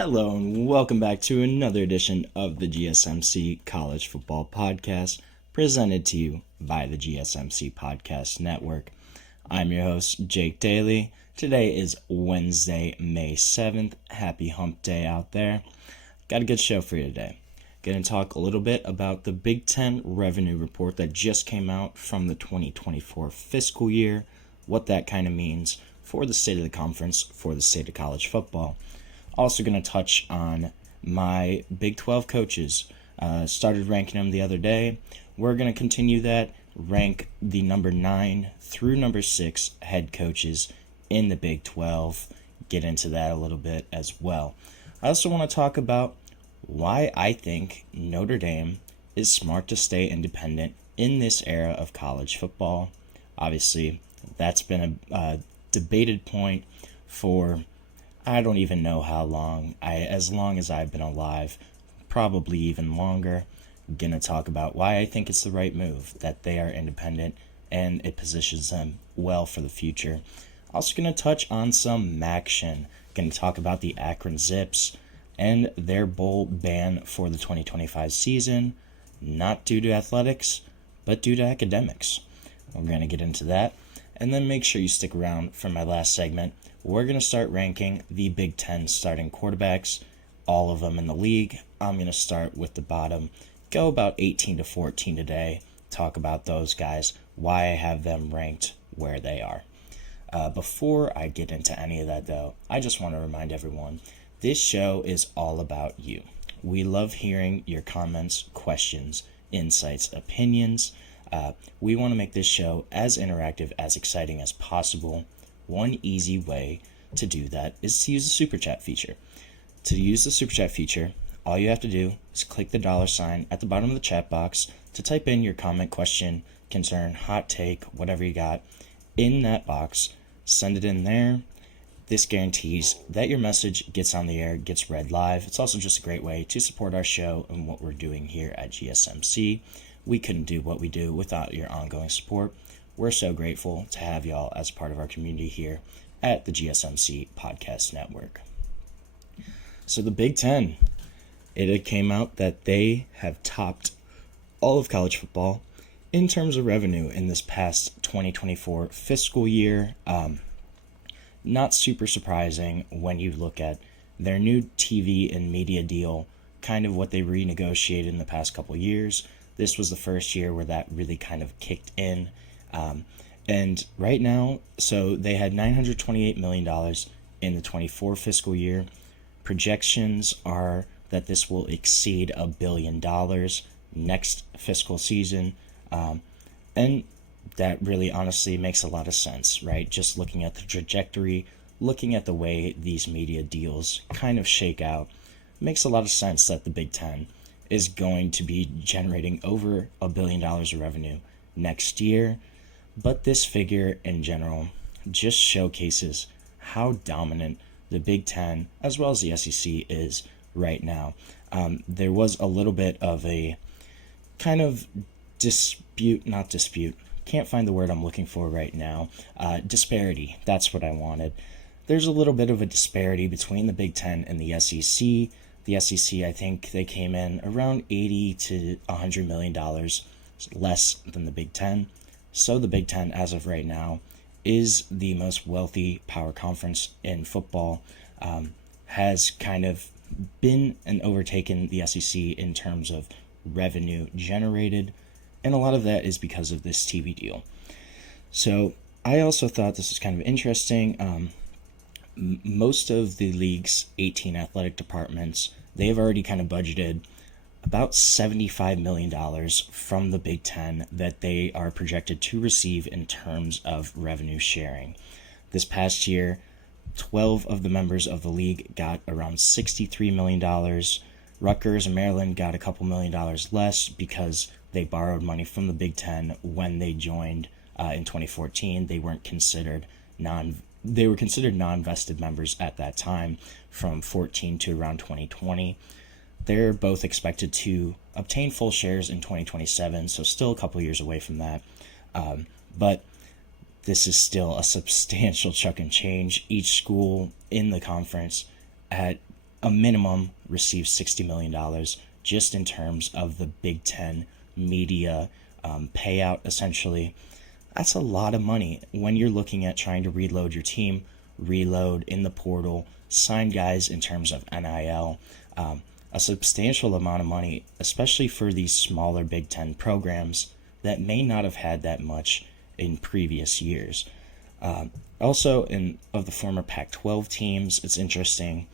Hello and welcome back to another edition of the GSMC College Football Podcast, presented to you by the GSMC Podcast Network. I'm your host, Jake Daly. Today is Wednesday, May 7th. Happy hump day out there. Got a good show for you today. Going to talk a little bit about the Big Ten revenue report that just came out from the 2024 fiscal year, what that kind of means for the state of the conference, for the state of college football. Also going to touch on my Big 12 coaches. Started ranking them the other day. We're going to continue that, rank the number 9 through number 6 head coaches in the Big 12. Get into that a little bit as well. I also want to talk about why I think Notre Dame is smart to stay independent in this era of college football. Obviously, that's been a debated point for I don't even know how long. As long as I've been alive, probably even longer. I'm going to talk about why I think it's the right move, that they are independent and it positions them well for the future. Also going to touch on some MACtion. Going to talk about the Akron Zips and their bowl ban for the 2025 season, not due to athletics, but due to academics. We're going to get into that. And then make sure you stick around for my last segment. We're going to start ranking the Big Ten starting quarterbacks, all of them in the league. I'm going to start with the bottom, go about 18 to 14 today, talk about those guys, why I have them ranked where they are. Before I get into any of that, though, I just want to remind everyone, this show is all about you. We love hearing your comments, questions, insights, opinions. We want to make this show as interactive, as exciting as possible. One easy way to do that is to use the Super Chat feature. To use the Super Chat feature, all you have to do is click the $sign at the bottom of the chat box to type in your comment, question, concern, hot take, whatever you got in that box. Send it in there. This guarantees that your message gets on the air, gets read live. It's also just a great way to support our show and what we're doing here at GSMC. We couldn't do what we do without your ongoing support. We're so grateful to have y'all as part of our community here at the GSMC Podcast Network. So the Big Ten, it came out that they have topped all of college football in terms of revenue in this past 2024 fiscal year. Not super surprising when you look at their new TV and media deal, kind of what they renegotiated in the past couple years. This was the first year where that really kind of kicked in. And right now, so they had $928 million in the 24 fiscal year. Projections are that this will exceed $1 billion next fiscal season. And that really honestly makes a lot of sense, right? Just looking at the trajectory, looking at the way these media deals kind of shake out, makes a lot of sense that the Big Ten is going to be generating over $1 billion of revenue next year. But this figure in general just showcases how dominant the Big Ten, as well as the SEC, is right now. There was a little bit of a kind of can't find the word I'm looking for right now. Disparity, that's what I wanted. There's a little bit of a disparity between the Big Ten and the SEC. The SEC, I think they came in around $80 to $100 million less than the Big Ten. So the Big Ten, as of right now, is the most wealthy power conference in football, has kind of been and overtaken the SEC in terms of revenue generated, and a lot of that is because of this TV deal. So I also thought this was kind of interesting. Most of the league's 18 athletic departments, they've already kind of budgeted about $75 million from the Big Ten that they are projected to receive in terms of revenue sharing. This past year, 12 of the members of the league got around $63 million. Rutgers and Maryland got a couple $1 million less because they borrowed money from the Big Ten when they joined in 2014. They were considered non-vested members at that time from 14 to around 2020. They're both expected to obtain full shares in 2027, so still a couple years away from that. But this is still a substantial chunk and change. Each school in the conference at a minimum receive $60 million just in terms of the Big Ten media payout, essentially. That's a lot of money when you're looking at trying to reload your team, reload in the portal, sign guys in terms of NIL. A substantial amount of money, especially for these smaller Big Ten programs that may not have had that much in previous years. Also, of the former Pac-12 teams, it's interesting.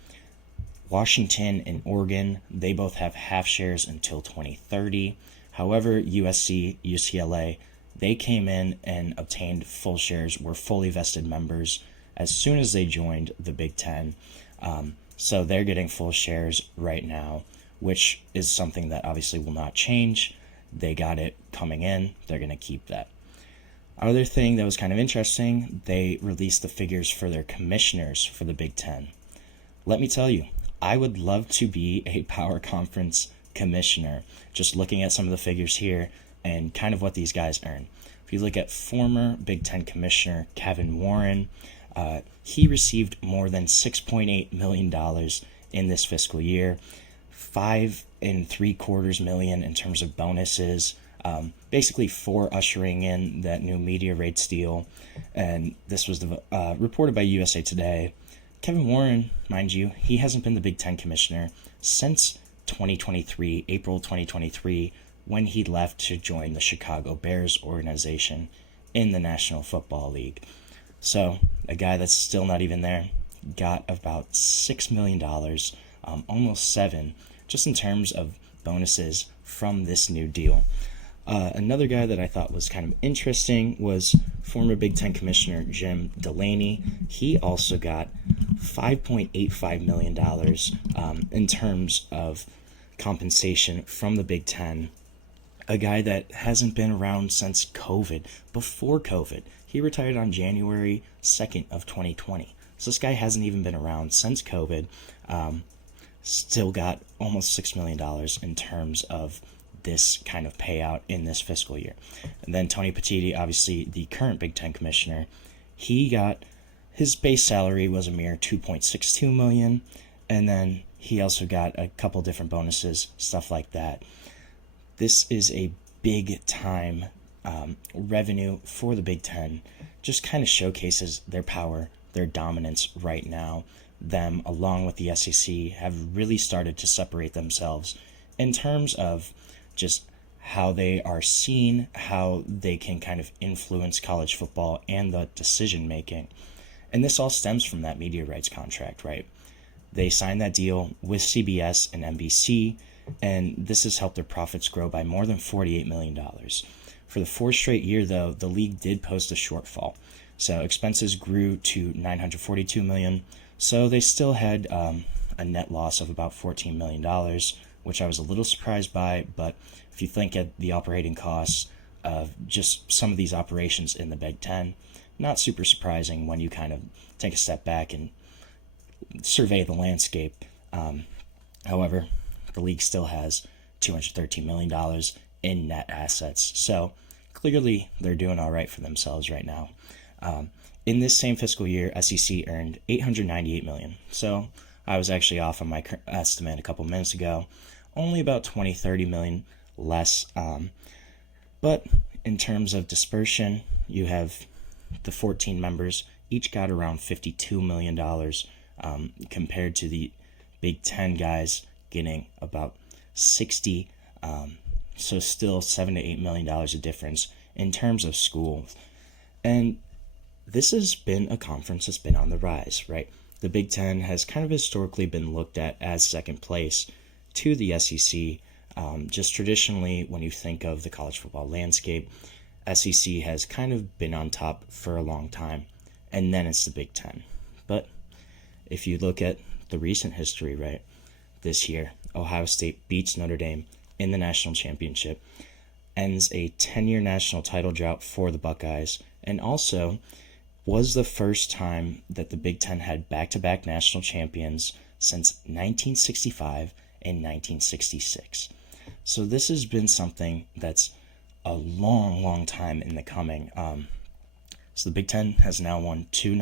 Washington and Oregon, they both have half shares until 2030. However, USC, UCLA, they came in and obtained full shares, were fully vested members as soon as they joined the Big Ten. So they're getting full shares right now, which is something that obviously will not change. They got it coming in. They're going to keep that. Other thing that was kind of interesting, they released the figures for their commissioners for the Big Ten. Let me tell you, I would love to be a power conference commissioner, just looking at some of the figures here and kind of what these guys earn. If you look at former Big Ten commissioner Kevin Warren, he received more than $6.8 million in this fiscal year, $5.75 million in terms of bonuses, basically for ushering in that new media rates deal. And this was reported by USA Today. Kevin Warren, mind you, he hasn't been the Big Ten commissioner since 2023, April 2023, when he left to join the Chicago Bears organization in the National Football League. So a guy that's still not even there got about $6 million, almost $7 million, just in terms of bonuses from this new deal. Another guy that I thought was kind of interesting was former Big Ten Commissioner Jim Delaney. He also got $5.85 million in terms of compensation from the Big Ten. A guy that hasn't been around since COVID, before COVID. He retired on January 2nd of 2020. So this guy hasn't even been around since COVID. Still got almost $6 million in terms of this kind of payout in this fiscal year. And then Tony Petitti, obviously the current Big Ten commissioner, he got, his base salary was a mere $2.62 million, and then he also got a couple different bonuses, stuff like that. This is a big time revenue for the Big Ten. Just kind of showcases their power, their dominance right now. Them, along with the SEC, have really started to separate themselves in terms of just how they are seen, how they can kind of influence college football and the decision making. And this all stems from that media rights contract, right? They signed that deal with CBS and NBC, and this has helped their profits grow by more than $48 million. For the fourth straight year, though, the league did post a shortfall. So expenses grew to $942 million, so they still had a net loss of about $14 million, which I was a little surprised by. But if you think at the operating costs of just some of these operations in the Big Ten, not super surprising when you kind of take a step back and survey the landscape. However, the league still has $213 million in net assets. So clearly they're doing all right for themselves right now. In this same fiscal year, SEC earned $898 million. So I was actually off on my estimate a couple minutes ago. Only about $20-30 million less. But in terms of dispersion, you have the 14 members each got around $52 million compared to the Big Ten guys getting about 60. So still $7-8 million of difference in terms of schools. And this has been a conference that's been on the rise, right? The Big Ten has kind of historically been looked at as second place to the SEC. Just traditionally, when you think of the college football landscape, SEC has kind of been on top for a long time, and then it's the Big Ten. But if you look at the recent history, right, this year, Ohio State beats Notre Dame in the national championship, ends a 10-year national title drought for the Buckeyes, and also was the first time that the Big Ten had back-to-back national champions since 1965 and 1966. So this has been something that's a long, long time in the coming. So the Big Ten has now won two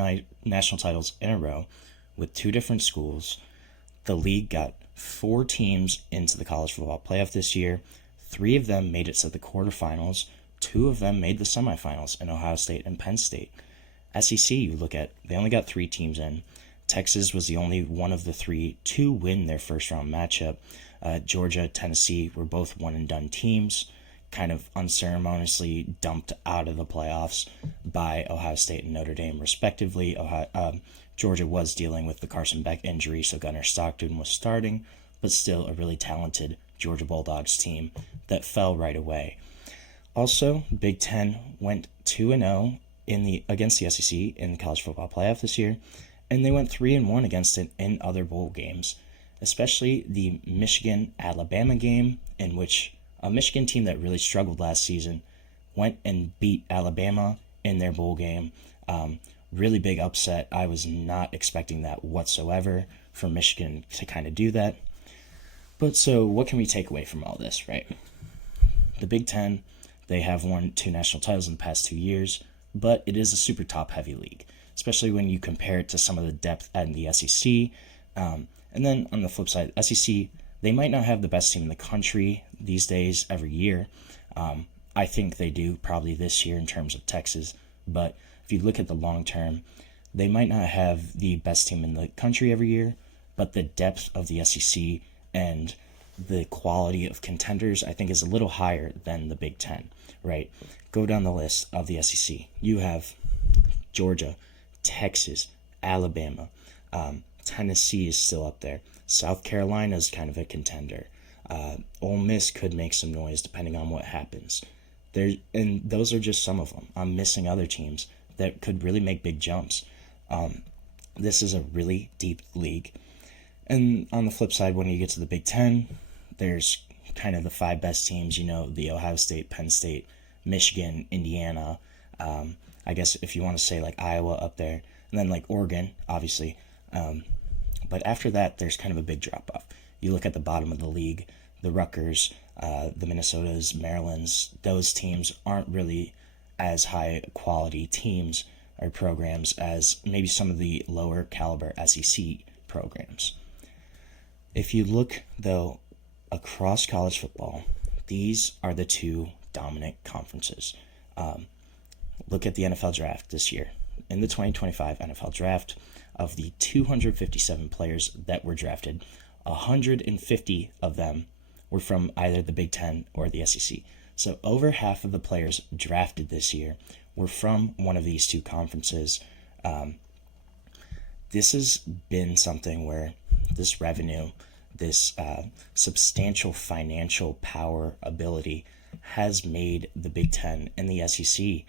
national titles in a row with two different schools. The league got 4 teams into the college football playoff this year. 3 of them made it to the quarterfinals. 2 of them made the semifinals in Ohio State and Penn State. SEC, you look at, they only got 3 teams in. Texas was the only one of the 3 to win their first round matchup. Georgia, Tennessee were both one-and-done teams, kind of unceremoniously dumped out of the playoffs by Ohio State and Notre Dame, respectively. Georgia was dealing with the Carson Beck injury, so Gunnar Stockton was starting, but still a really talented Georgia Bulldogs team that fell right away. Also, Big Ten went 2-0 against the SEC in the college football playoff this year, and they went 3-1 against it in other bowl games, especially the Michigan-Alabama game, in which a Michigan team that really struggled last season went and beat Alabama in their bowl game. Really big upset. I was not expecting that whatsoever for Michigan to kind of do that. But so what can we take away from all this, right? The Big Ten, they have won 2 national titles in the past 2 years, but it is a super top-heavy league, especially when you compare it to some of the depth in the SEC. And then on the flip side, SEC, they might not have the best team in the country these days every year. I think they do probably this year in terms of Texas, but if you look at the long term, they might not have the best team in the country every year, but the depth of the SEC and the quality of contenders, I think, is a little higher than the Big Ten, right? Go down the list of the SEC. You have Georgia, Texas, Alabama, Tennessee is still up there. South Carolina is kind of a contender. Ole Miss could make some noise depending on what happens. And those are just some of them. I'm missing other teams that could really make big jumps. This is a really deep league. And on the flip side, when you get to the Big Ten, there's kind of the 5 best teams, the Ohio State, Penn State, Michigan, Indiana. I guess if you want to say like Iowa up there, and then like Oregon, obviously. But after that, there's kind of a big drop-off. You look at the bottom of the league, the Rutgers, the Minnesotas, Marylands, those teams aren't really as high quality teams or programs as maybe some of the lower caliber SEC programs. If you look, though, across college football, these are the 2 dominant conferences. Look at the NFL draft this year. In the 2025 NFL draft, of the 257 players that were drafted, 150 of them were from either the Big Ten or the SEC. So over half of the players drafted this year were from one of these 2 conferences. This has been something where this revenue, this substantial financial power ability has made the Big Ten and the SEC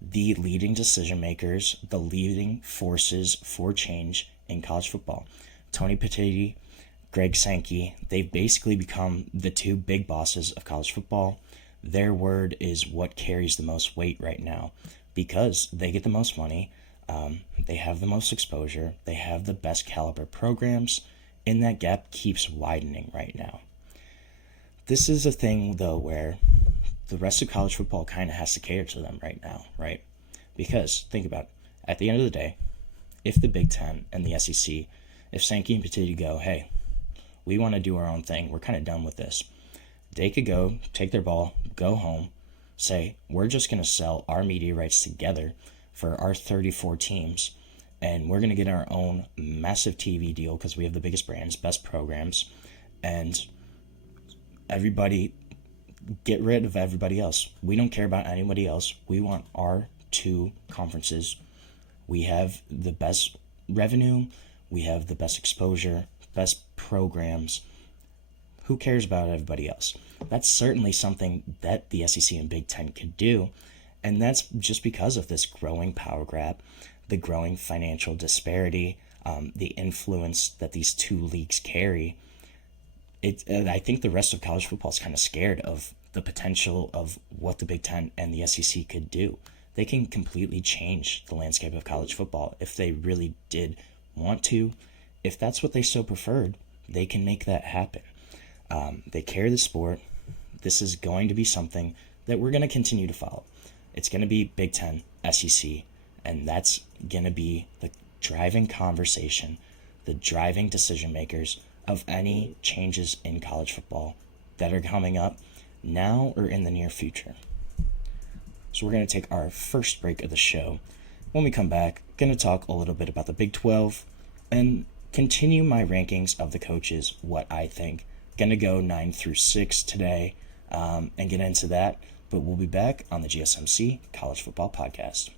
the leading decision makers, the leading forces for change in college football. Tony Petitti, Greg Sankey, they've basically become the 2 big bosses of college football. Their word is what carries the most weight right now because they get the most money, they have the most exposure, they have the best caliber programs, and that gap keeps widening right now. This is a thing, though, where the rest of college football kind of has to cater to them right now, right? Because, think about it, at the end of the day, if the Big Ten and the SEC, if Sankey and Petitti go, hey, we want to do our own thing, we're kind of done with this, they could go, take their ball, go home, say, we're just going to sell our media rights together for our 34 teams, and we're going to get our own massive TV deal because we have the biggest brands, best programs, and everybody get rid of everybody else. We don't care about anybody else. We want our 2 conferences. We have the best revenue. We have the best exposure, best programs. Who cares about everybody else? That's certainly something that the SEC and Big Ten could do. And that's just because of this growing power grab, the growing financial disparity, the influence that these 2 leagues carry. I think the rest of college football is kind of scared of the potential of what the Big Ten and the SEC could do. They can completely change the landscape of college football if they really did want to. If that's what they so preferred, they can make that happen. They carry the sport. This is going to be something that we're going to continue to follow. It's going to be Big Ten, SEC, and that's going to be the driving conversation, the driving decision makers of any changes in college football that are coming up now or in the near future. So we're going to take our first break of the show. When we come back, going to talk a little bit about the Big 12 and continue my rankings of the coaches, what I think. Going to go 9 through 6 today and get into that. But we'll be back on the GSMC College Football Podcast.